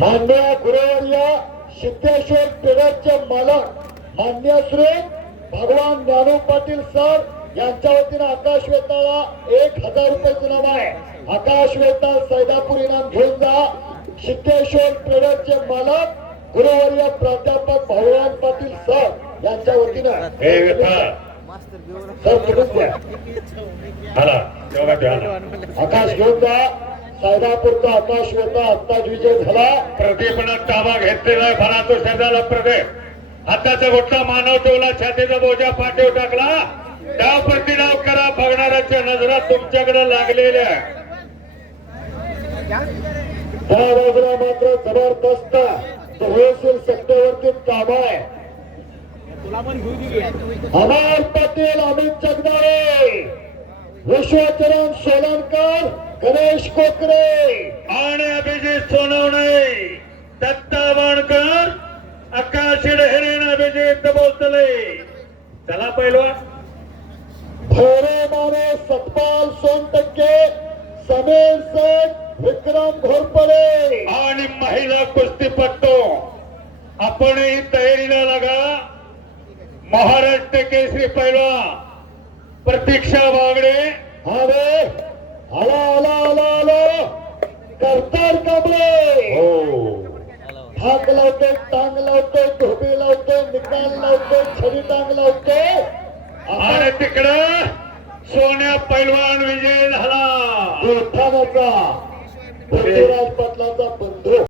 मान्य गुरुवर्य सिद्धेश्वर ट्रेडरचे मालक मान्य श्री भगवान ज्ञानू पाटील सर यांच्या वतीनं आकाश वेताळा एक हजार रुपये इनाम आहे. आकाश वेताळ सैदापूर इनाम घेऊन जा. सिद्धेश्वर ट्रेडरचे मालक गुरुवर्य प्राध्यापक भगवान पाटील सर यांच्या वतीनं. हे सर तुम्हीच द्या. आकाश घेऊन जा. सैदापूरचा आकाश वेता आत्ताच विजय झाला. प्रदीपनं ताबा घेतलेला आहे भरातो शब्दाला प्रदीप हाताचा गोठा मानव ठेवला छातीचा बोजा पाठीव टाकला. डाव प्रतिडाव करा बघणाऱ्याच्या नजरा तुमच्याकडे लागलेल्या. त्या बाजूला मात्र जबरदस्त तहसील सत्तेवरती ताबा आहे. अमर पाटील अमित जगदाळे. विश्वचरण सोलनकर गणेश कोकरे. आणि अभिजित सोनवणे. दत्ता बाणकर आकाश डेहरीन अभिजित भोसले चला पहिलवान भैरे माने सतपाल सोनटक्के समीर शेख विक्रम घोरपडे. आणि महिला कुस्तीपट्टू आपणही तयारीला लागा. महाराष्ट्र केसरी पैलवान. प्रतीक्षा बागडे अरे करतार काबळे हो. हाक लावतोय टांग लावतोय धोबी लावतोय निकाल लावतोय छडी टांग लावतोय. आणि तिकडं सोन्या पैलवान विजय झाला. विठ्ठलाचा पृथ्वीराज पाटलाचा बंधू.